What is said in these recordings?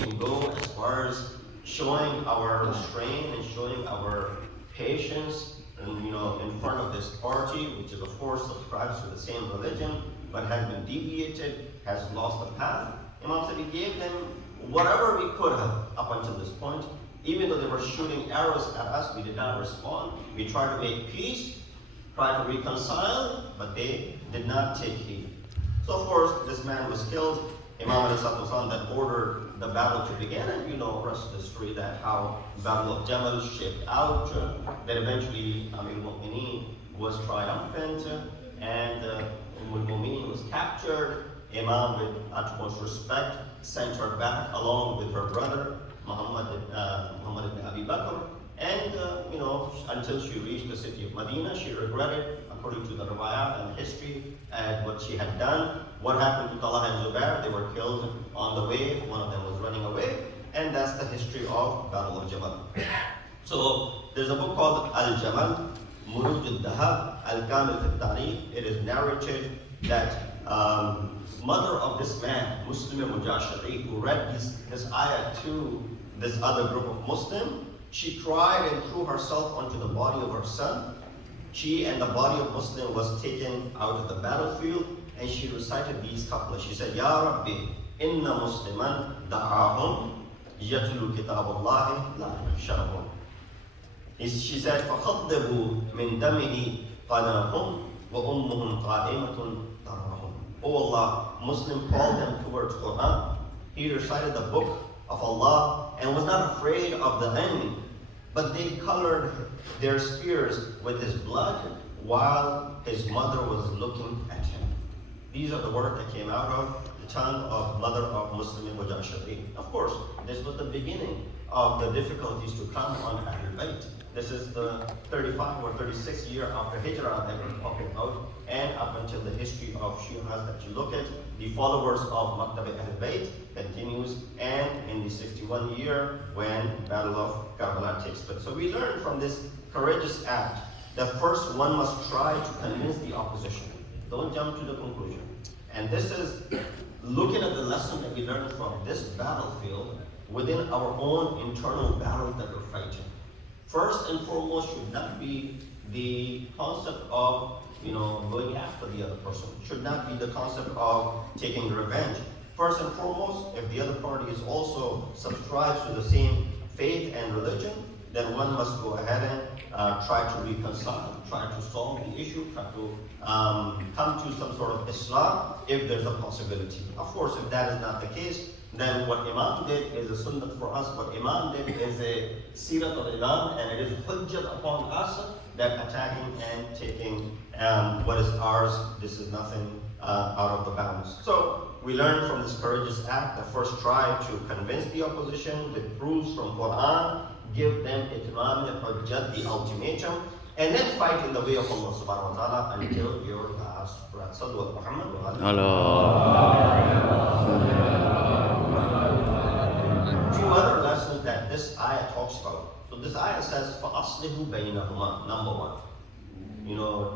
can go as far as showing our restraint and showing our patience, and in front of this party, which is of course subscribes to the same religion, but has been deviated, has lost the path. Imam said we gave them whatever we could have up until this point. Even though they were shooting arrows at us, we did not respond. We tried to make peace, tried to reconcile, but they did not take heed. So of course, this man was killed. Imam then ordered the battle to begin, and the rest of the story, that how the Battle of Jamal shaped out, that eventually Amir al-Mu'mineen was triumphant, and al-Mu'mineen was captured. Imam, with utmost respect, sent her back along with her brother, Muhammad ibn Abi Bakr, and until she reached the city of Medina, she regretted, according to the riwayat and history, at what she had done. What happened to Talha and Zubair? They were killed on the way. One of them was running away, and that's the history of Battle of Jamal. So there's a book called Al-Jamal, Muruj al-Dahab, Al-Kamil fi-Tarikh. It is narrated that mother of this man, Muslim Mujashari, who read this ayah to this other group of Muslims, she cried and threw herself onto the body of her son. She and the body of Muslim was taken out of the battlefield, and she recited these couplets. She said, Ya Rabbi, inna musliman da'ahum yatlu kitabullahi la yakhshahum. She said, فَخَضِّبُوا مِنْ دَمِهِ قَدَرَهُمْ وَأُمُّهُمْ قَائِمَةٌ تَرَهُمْ. Oh Allah, Muslim called them towards Quran. He recited the book of Allah and was not afraid of the enemy, but they colored their spears with his blood while his mother was looking at him. These are the words that came out of the tongue of mother of Muslim Mujashari. Of course, this was the beginning of the difficulties to come on Ahl-e-Bait. This is the 35 or 36 year after Hijrah that we're talking about, and up until the history of Shias that you look at, the followers of Maktab Ahl-e-Bait continues, and in the 61 year when Battle of Karbala takes place. So we learn from this courageous act that first one must try to convince the opposition. Don't jump to the conclusion. And this is looking at the lesson that we learned from this battlefield within our own internal battle that we're fighting. First and foremost should not be the concept of going after the other person. Should not be the concept of taking revenge. First and foremost, if the other party is also subscribes to the same faith and religion, then one must go ahead and try to reconcile, try to solve the issue, try to come to some sort of Islam if there's a possibility. Of course, if that is not the case, then what Imam did is a sunnah for us. What Imam did is a sirat of Imam, and it is hujjat upon us that attacking and taking what is ours, this is nothing out of the bounds. So we learn from this courageous act that first try to convince the opposition with proofs from Quran, give them itmam al-hujjat, the ultimatum, and then fight in the way of Allah subhanahu wa ta'ala until your last breath. Sallu ala Muhammad wa ala. Few other lessons that this ayah talks about. So this ayah says, فَأَصْلِحُ بَيْنَهُمَا. Number one,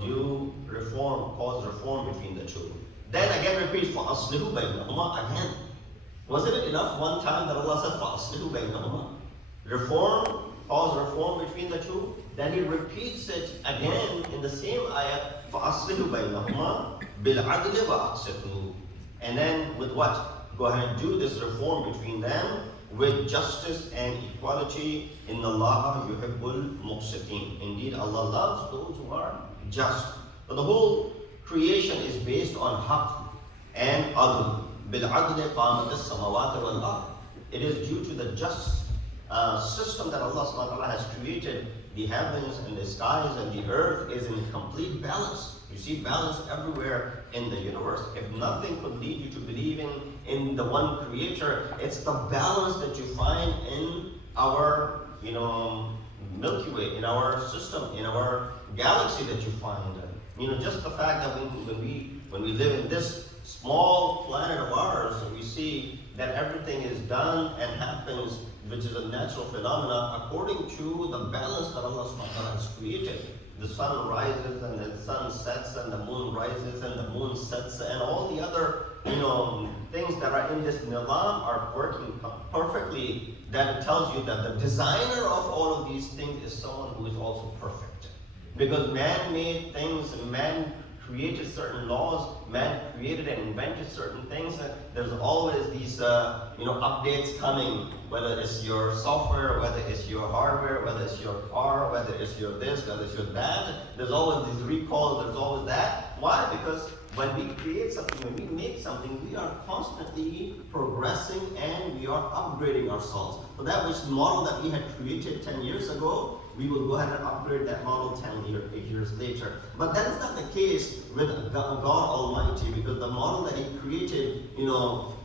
do reform, cause reform between the two. Then again repeats, فَأَصْلِحُ بَيْنَهُمَا again. Wasn't it enough one time that Allah said, فَأَصْلِحُ بَيْنَهُمَا? Reform, cause reform between the two. Then he repeats it again in the same ayah, فَأَصْلِحُ بَيْنَهُمَا بِالْعَدْلِ وَأَقْسِطُوا. And then with what? Go ahead and do this reform between them with justice and equality. Inna Allah yuhibbul muqsitin. Indeed, Allah loves those who are just. So the whole creation is based on haqq and adl. Bil-adli qamat as-samawat wal-ard. It is due to the just system that Allah subhanahu wa ta'ala has created. The heavens and the skies and the earth is in complete balance. You see balance everywhere in the universe. If nothing could lead you to believing in the one creator, it's the balance that you find in our, Milky Way, in our system, in our galaxy that you find. Just the fact that when we live in this small planet of ours, we see that everything is done and happens, which is a natural phenomenon according to the balance that Allah subhanahu wa ta'ala has created. The sun rises and the sun sets, and the moon rises and the moon sets, and all the other things that are in this nilam are working perfectly simply that tells you that the designer of all of these things is someone who is also perfect. Because man made things, man created certain laws, man created and invented certain things. There's always these updates coming, whether it's your software, whether it's your hardware, whether it's your car, whether it's your this, whether it's your that. There's always these recalls, there's always that. Why? Because when we create something, when we make something, we are constantly progressing and we are upgrading ourselves. So that which model that we had created 10 years ago, we will go ahead and upgrade that model 8 years later. But that is not the case with God Almighty, because the model that He created,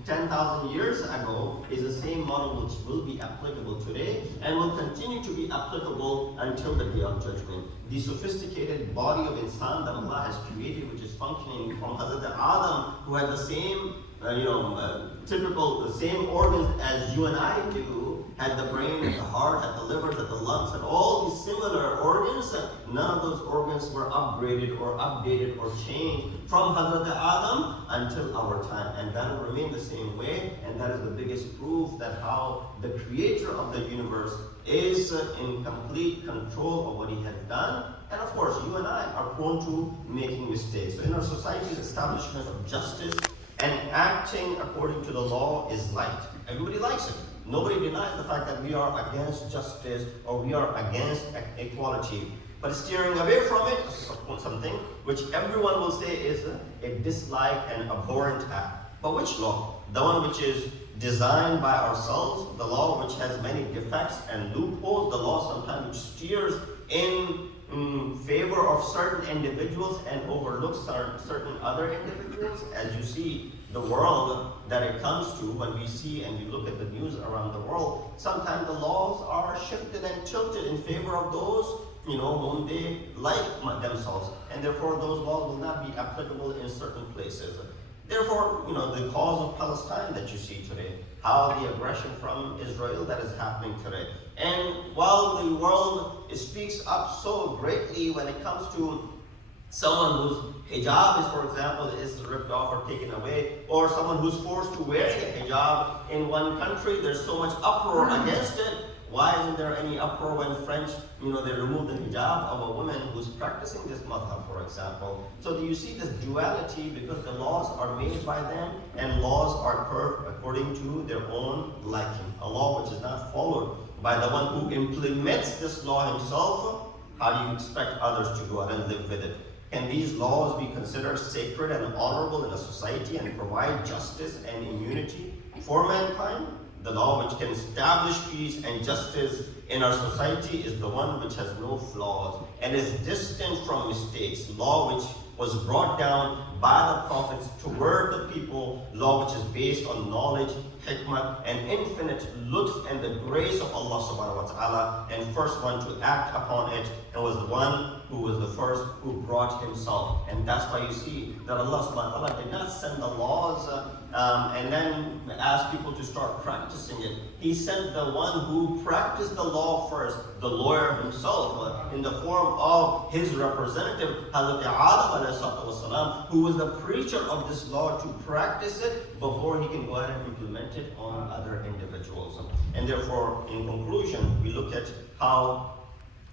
10,000 years ago is the same model which will be applicable today and will continue to be applicable until the day of judgment. The sophisticated body of insan that Allah has created, which is functioning from Hazrat Adam, who had the same, the same organs as you and I do, had the brain, had the heart, had the liver, had the lungs, had all these similar organs. None of those organs were upgraded or updated or changed from Hazrat Adam until our time. And that will remain the same way. And that is the biggest proof that how the creator of the universe is in complete control of what He has done. And of course, you and I are prone to making mistakes. So in our society's establishment of justice and acting according to the law is liked. Everybody likes it. Nobody denies the fact that we are against justice or we are against equality. But steering away from it is something which everyone will say is a dislike and abhorrent act. But which law? The one which is designed by ourselves, the law which has many defects and loopholes, the law sometimes which steers in favor of certain individuals and overlooks certain other individuals. As you see, the world that it comes to, when we see and we look at the news around the world, sometimes the laws are shifted and tilted in favor of those whom they like themselves, and therefore those laws will not be applicable in certain places. Therefore, the cause of Palestine that you see today, how the aggression from Israel that is happening today. And while the world speaks up so greatly when it comes to someone whose hijab is, for example, is ripped off or taken away, or someone who's forced to wear a hijab in one country, there's so much uproar against it. Why isn't there any uproar when French, they remove the hijab of a woman who's practicing this madhab, for example? So do you see this duality, because the laws are made by them and laws are curved according to their own liking. A law which is not followed by the one who implements this law himself, how do you expect others to go out and live with it? Can these laws be considered sacred and honorable in a society and provide justice and immunity for mankind? The law which can establish peace and justice in our society is the one which has no flaws and is distant from mistakes. Law which was brought down by the prophets toward the people, law which is based on knowledge, hikmah, and infinite lutf and the grace of Allah subhanahu wa ta'ala, and first one to act upon it, and was the one who was the first who brought himself. And that's why you see that Allah subhanahu wa ta'ala did not send the laws and then ask people to start practicing it. He sent the one who practiced the law first, the lawyer himself, in the form of his representative, Hazrat Adam alayhi salatu wasalam, who was the preacher of this law to practice it before he can go ahead and implement it on other individuals. And therefore, in conclusion, we look at how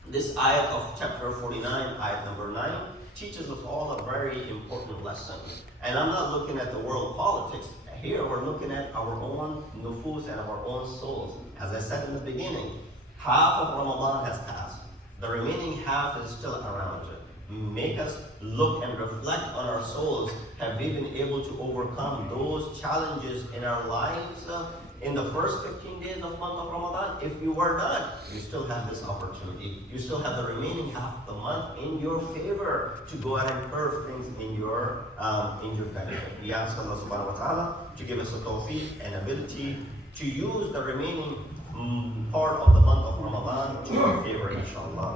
this ayat of chapter 49, ayat number 9, teaches us all a very important lesson. And I'm not looking at the world politics. Here we're looking at our own nufus and our own souls. As I said in the beginning, half of Ramadan has passed. The remaining half is still around. Make us look and reflect on our souls. Have we been able to overcome those challenges in our lives in the first 15 days of month of Ramadan? If you were not, you still have this opportunity. You still have the remaining half of the month in your favor to go ahead and curve things in your benefit. We ask Allah subhanahu wa ta'ala to give us a tawfiq and ability to use the remaining part of the month of Ramadan to our favor, inshallah.